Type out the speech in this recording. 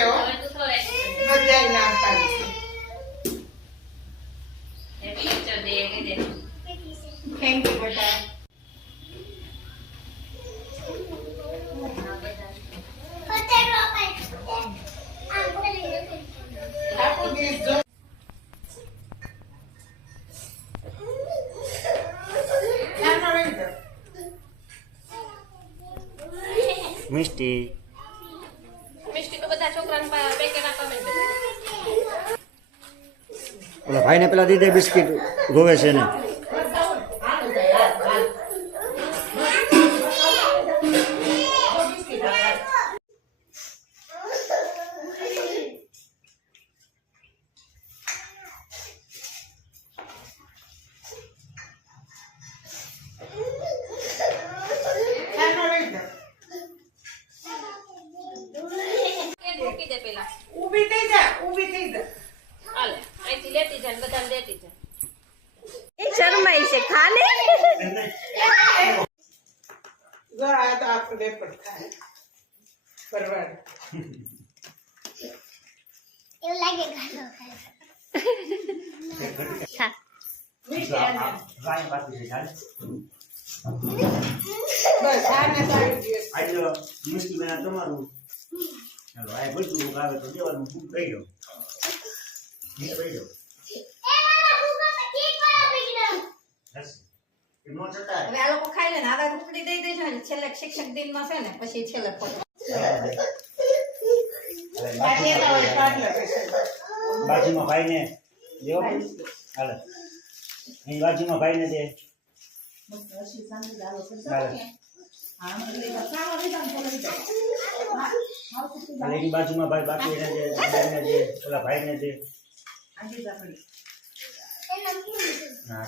છે હો મજા ના પાડી થેન્ક યુ બેટા આપો દીસ જો મિષ્ટી મિષ્ટી તો બધા છોકરાને પેકેટ આપવા માંડે. ઓલા ભાઈને પેલા દીધે બિસ્કિટ રોવે છે ને મૂકી દે પેલા. ઊભી થઈ જા હાલે અહીંથી લેતી જા ને બધાને દેતી જા. શરમાઈ છે ખાને જો આ તો આપણે પણ ખાય પરવાડ એવું લાગે ગાલો ખા મીઠી આને ભાઈ પાછી છે ચાલ બસ આને સારી દિવસ આજો મિષ્ટી બેના તમારું ચાલો આ બધું આવે તો દેવાનું બુક થઈ ગયો એ થઈ ગયો બસ એ નો ચતા હવે આ લોકો ખાઈ લે ને આવા રૂપડી દઈ દેજો ને છેલ્લે શિક્ષક દિનમાં છે ને પછી છેલ્લે ફોટો બાજુમાં ભાઈને દેવો હાલે અહીં બાજુમાં ભાઈને દે હાલે એની બાજુમાં ભાઈ બાકી એને દે ભાઈને દે પેલા ભાઈને દે ના